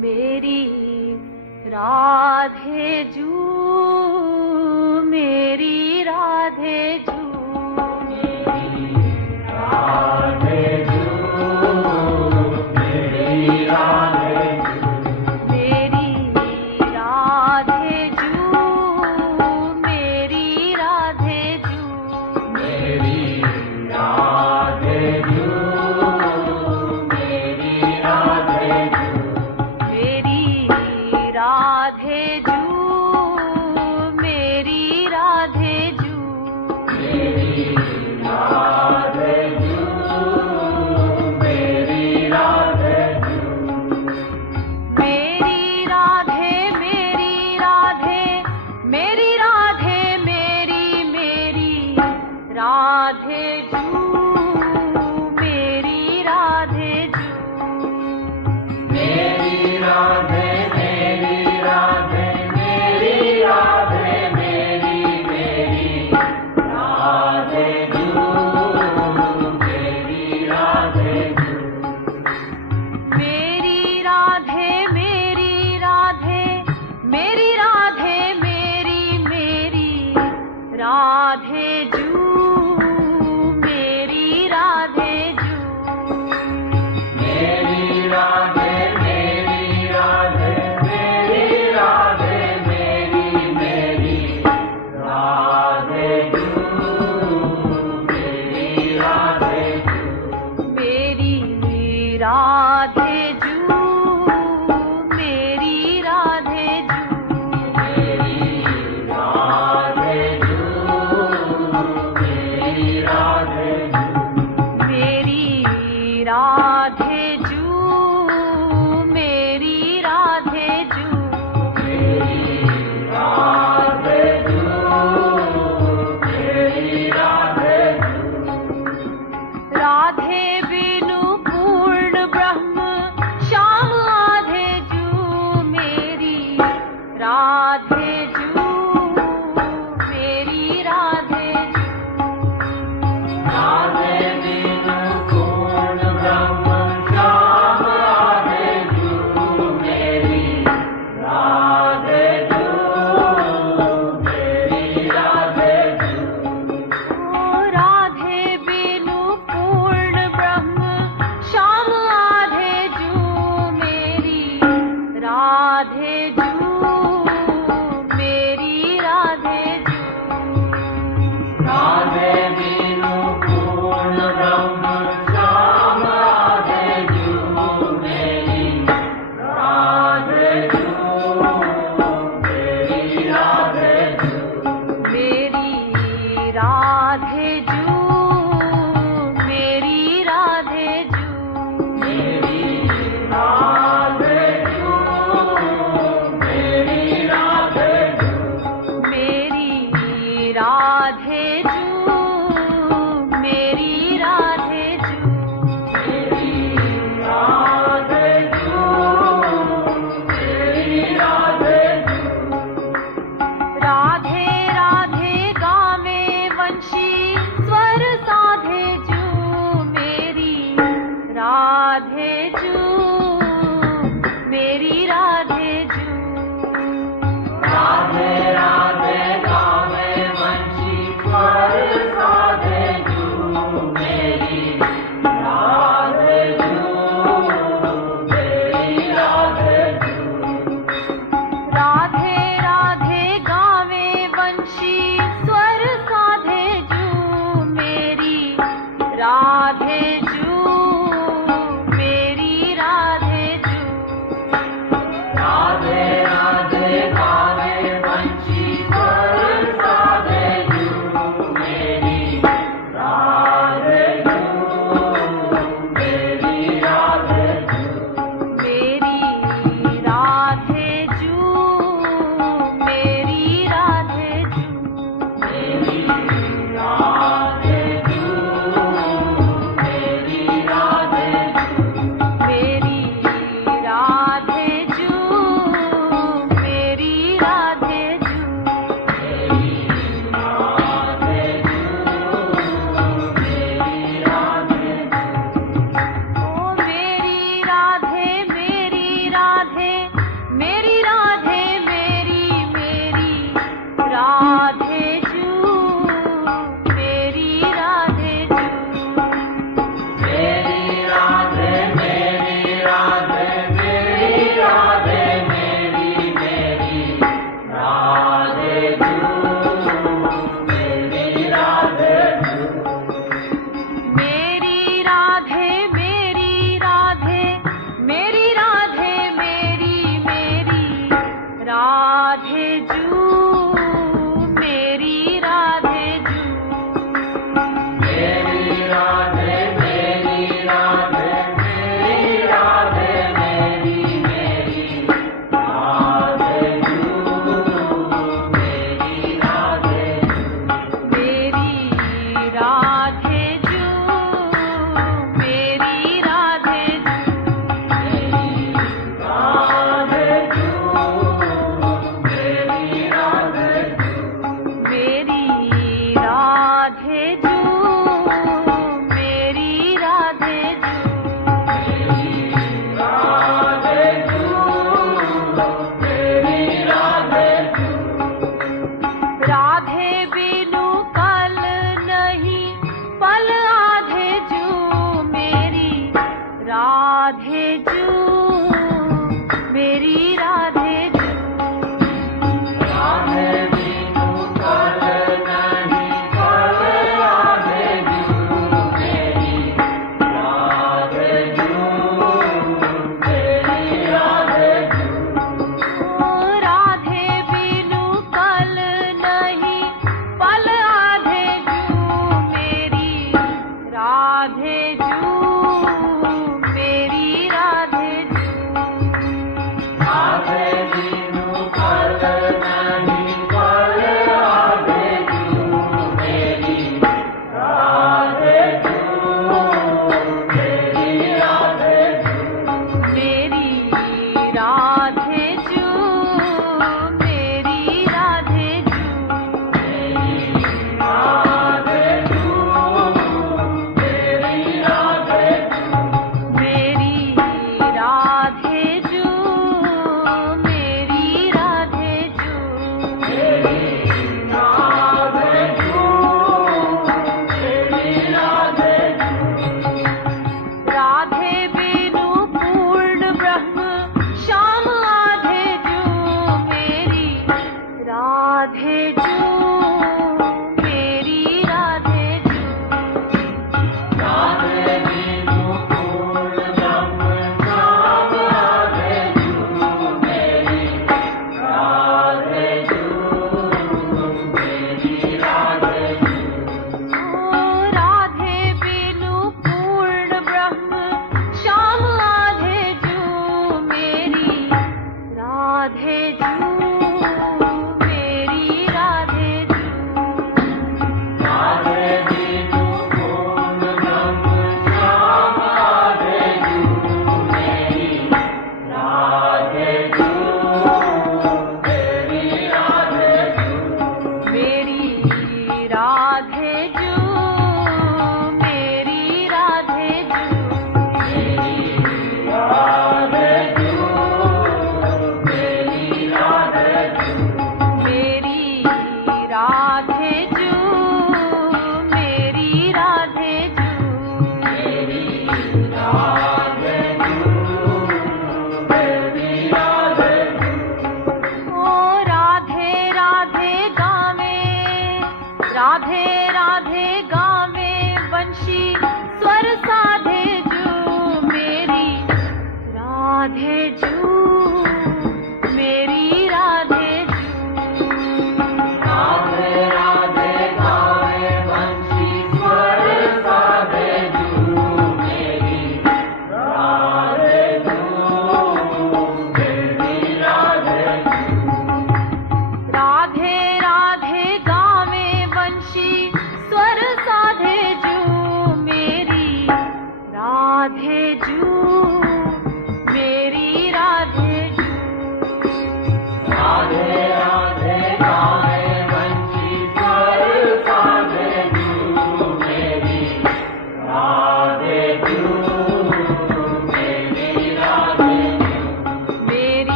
मेरी राधे जू, मेरी राधे जू, मेरी राधे जू, मेरी राधे जू, मेरी राधे जू, मेरी राधे जू, मेरी राधे जू, मेरी राधे जू, मेरी राधे जू, मेरी राधे जू, मेरी राधे जू, मेरी राधे जू।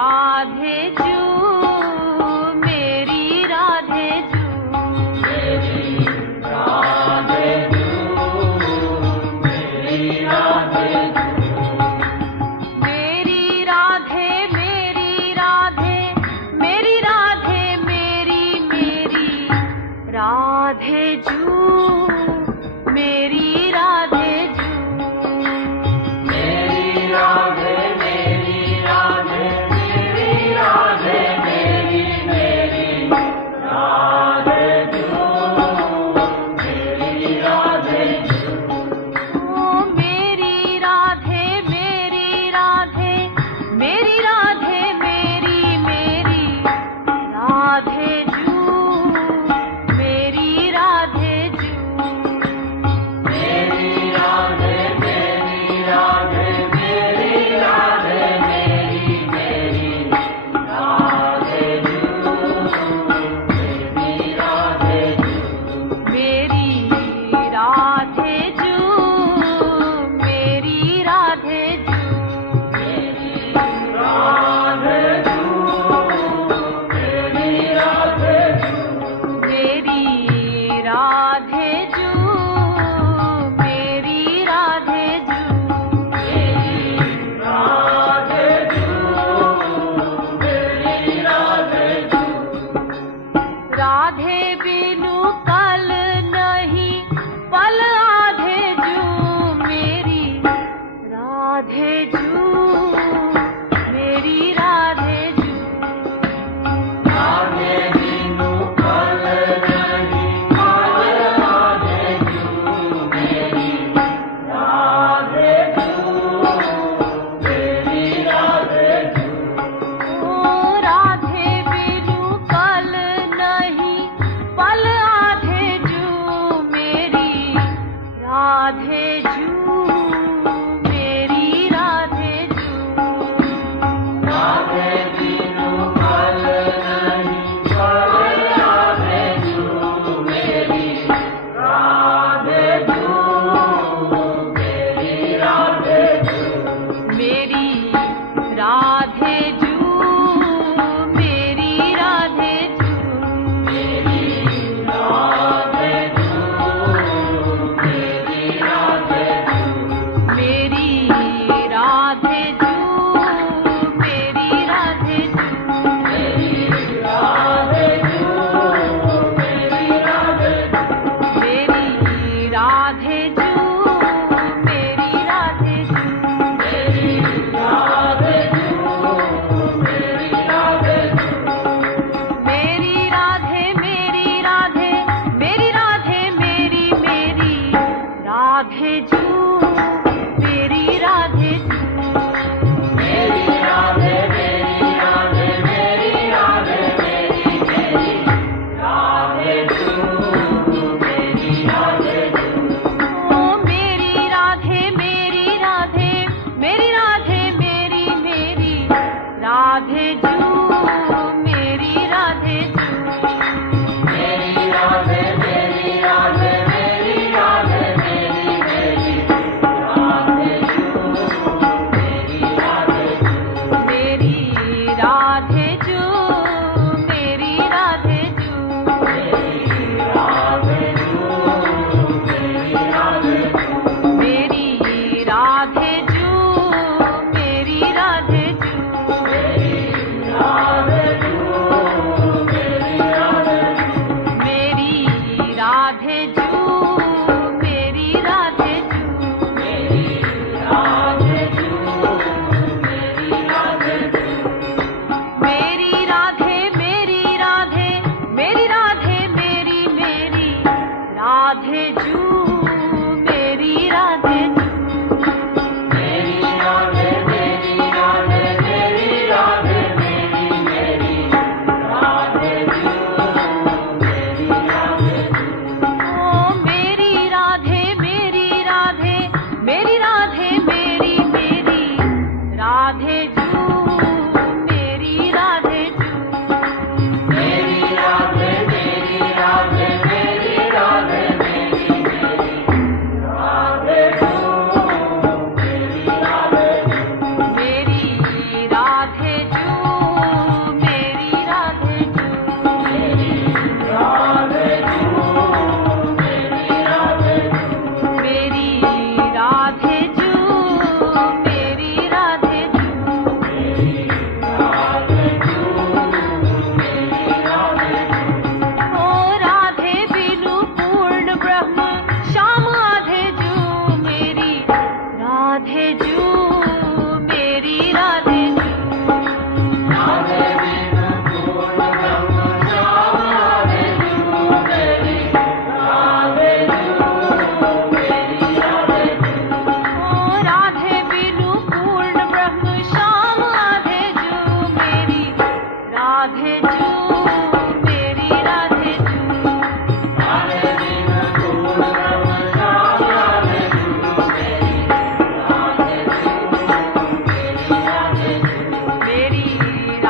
राधे जू मेरी राधे जू मेरी राधे जू मेरी राधे जू मेरी राधे मेरी राधे मेरी राधे मेरी मेरी राधे जू मेरी राधे जू मेरी राधे मेरी राधे मेरी राधे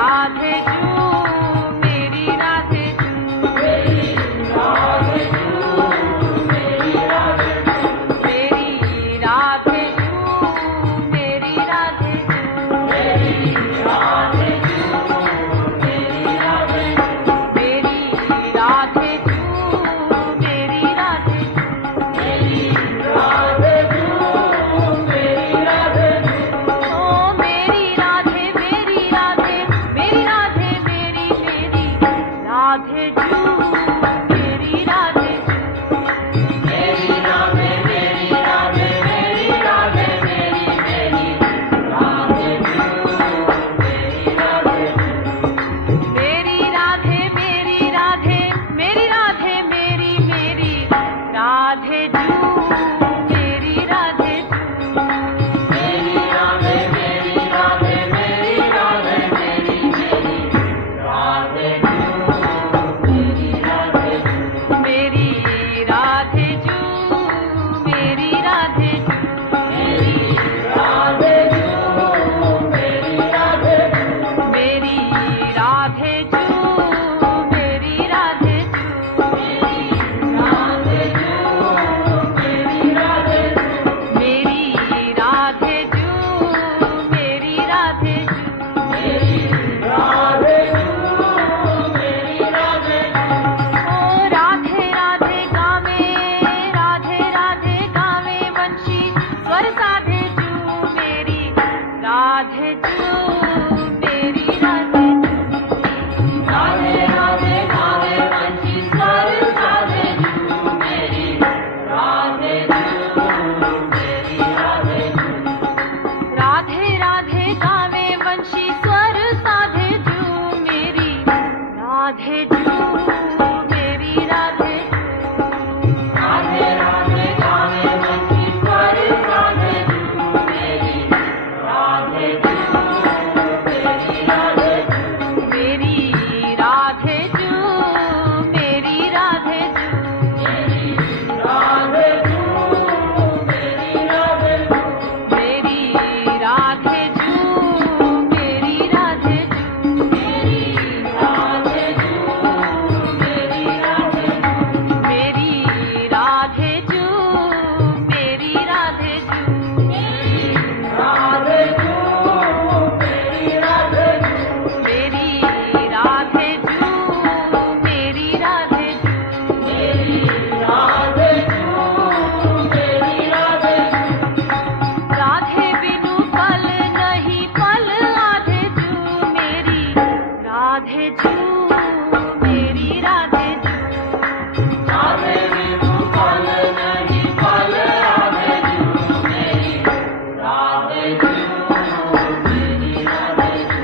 राधे जू मेरी राधे जू मेरी राधे जू मेरी राधे जू मेरी राधे जू मेरी राधे जू मेरी राधे जू मेरी राधे जू मेरी राधे जू मेरी राधे जू मेरी राधे जू मेरी राधे जू ओ मेरी राधे मेरी राधे मेरी राधे मेरी मेरी राधे जू मेरी राधे जू मेरी राधे मेरी राधे मेरी राधे मेरी मेरी राधे जू मेरी राधे जू मेरी राधे मेरी राधे मेरी राधे मेरी मेरी राधे जू मेरी राधे जू मेरी राधे मेरी राधे मेरी राधे मेरी मेरी राधे जू मेरी राधे जू मेरी राधे जू मेरी राधे जू मेरी राधे जू मेरी राधे जू मेरी राधे जू मेरी राधे जू मेरी राधे जू मेरी राधे जू मेरी राधे जू मेरी राधे जू मेरी राधे जू मेरी राधे जू ओ राधे राधे गावे राधे राधे गावे वंशी स्वर साधे जू मेरी राधे जू मेरी राधे जू राधे राधे गावे वंशी स्वर साधे जू मेरी राधे जू मेरी राधे जू राधे राधे गावे वंशी स्वर साधे जू मेरी राधे जू मेरी राधे जू राधे राधे गावे वंशी स्वर साधे जू मेरी राधे जू मेरी राधे जू मेरी राधे जू मेरी राधे जू मेरी राधे जू मेरी राधे जू मेरी राधे जू मेरी राधे जू मेरी राधे जू मेरी राधे जू मेरी राधे जू मेरी राधे जू मेरी राधे जू मेरी राधे जू मेरी राधे जू मेरी राधे जू मेरी राधे जू मेरी राधे जू राधे बिनु पल नहीं पल आधे जू मेरी राधे जू मेरी राधे जू राधे बिनु पल नहीं पल राधे जू मेरी राधे जू मेरी राधे जू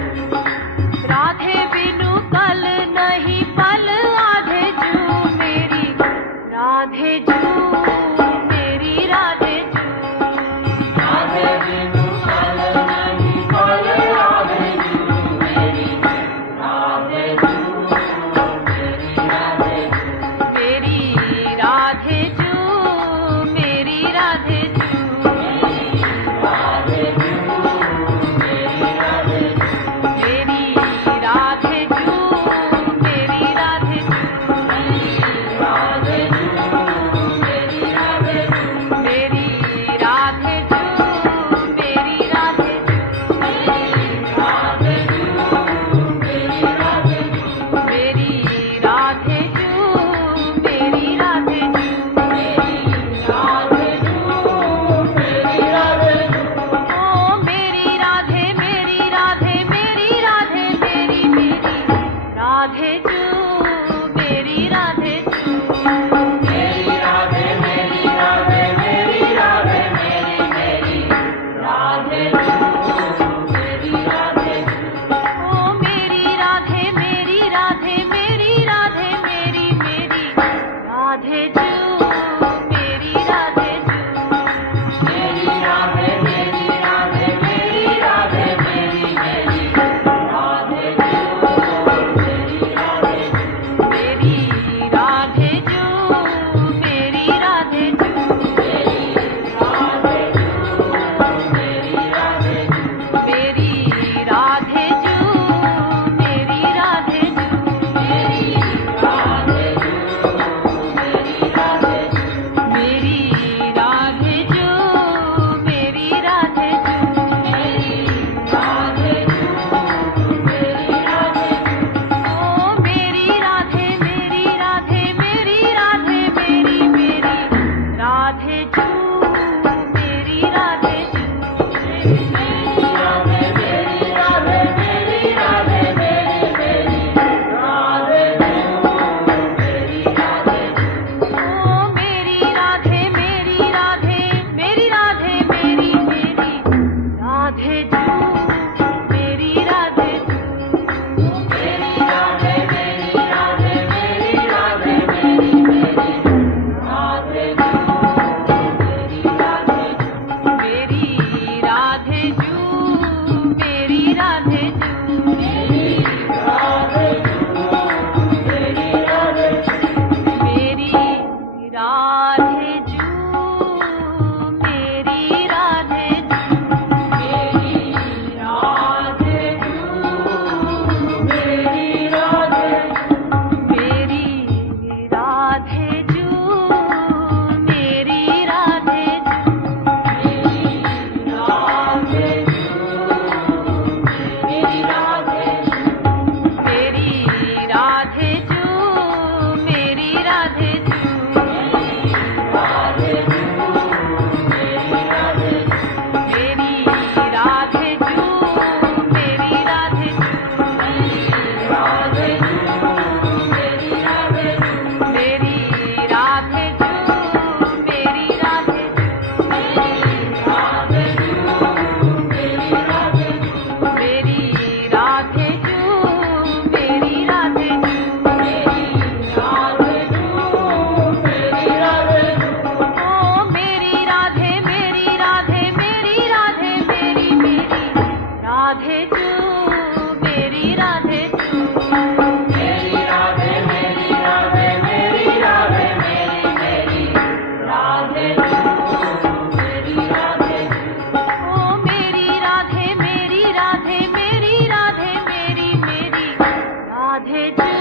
राधे बिनु पल नहीं पल आधे जू मेरी राधे जू मेरी राधे जू राधे बिनु पल नहीं पल राधे जू मेरी राधे जू राधे जू मेरी राधे जू मेरी राधे जू मेरी राधे जू राधे जू मेरी राधे जू मेरी राधे जू मेरी राधे जू मेरी राधे जू मेरी राधे जू ओ मेरी राधे मेरी राधे मेरी राधे मेरी मेरी राधे जू मेरी राधे जू मेरी राधे मेरी राधे मेरी राधे मेरी मेरी राधे जू मेरी राधे जू ओ मेरी राधे मेरी राधे मेरी राधे मेरी मेरी राधे जू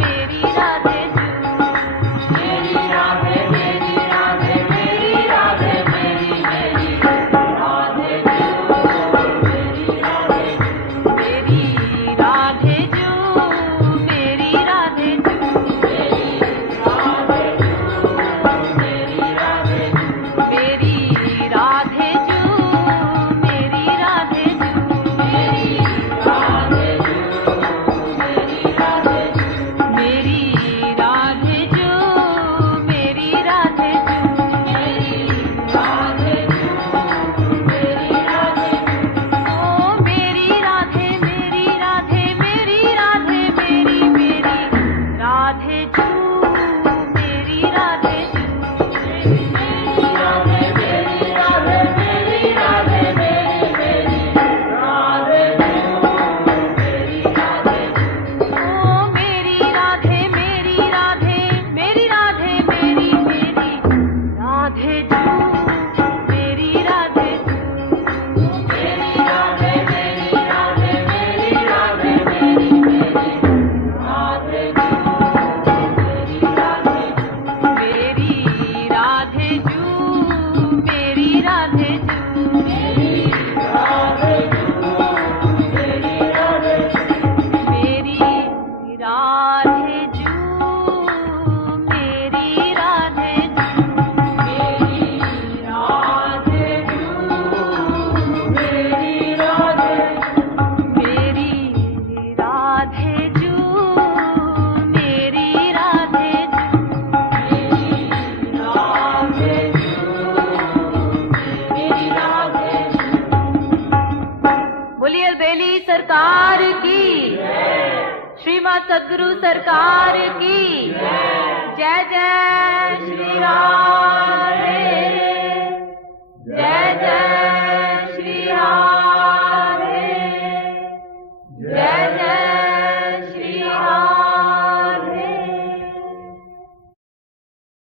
मेरी राधे जू मेरी राधे मेरी राधे मेरी राधे मेरी मेरी राधे जू मेरी राधे जू मेरी राधे जू मेरी राधे जू मेरी राधे जू मेरी राधे जू मेरी राधे जू मेरी राधे जू मेरी राधे जू मेरी राधे जू मेरी राधे जू मेरी राधे जू मेरी राधे जू मेरी राधे जू ओ मेरी राधे मेरी राधे मेरी राधे मेरी मेरी राधे जू मेरी राधे जू मेरी राधे मेरी राधे मेरी राधे मेरी मेरी राधे जू मेरी राधे जू ओ मेरी राधे मेरी राधे मेरी राधे मेरी मेरी राधे जू मेरी राधे जू मेरी राधे मेरी राधे मेरी राधे मेरी मेरी राधे जू मेरी राधे जू मेरी राधे जू मेरी राधे जू मेरी राधे जू मेरी राधे जू मेरी राधे जू मेरी राधे जू मेरी राधे जू मेरी राधे मेरी राधे जू मेरी राधे जू मेरी राधे जू मेरी राधे जू बोलिए बेली सरकार की श्रीमद सद्गुरु सरकार की जय जय श्री राम।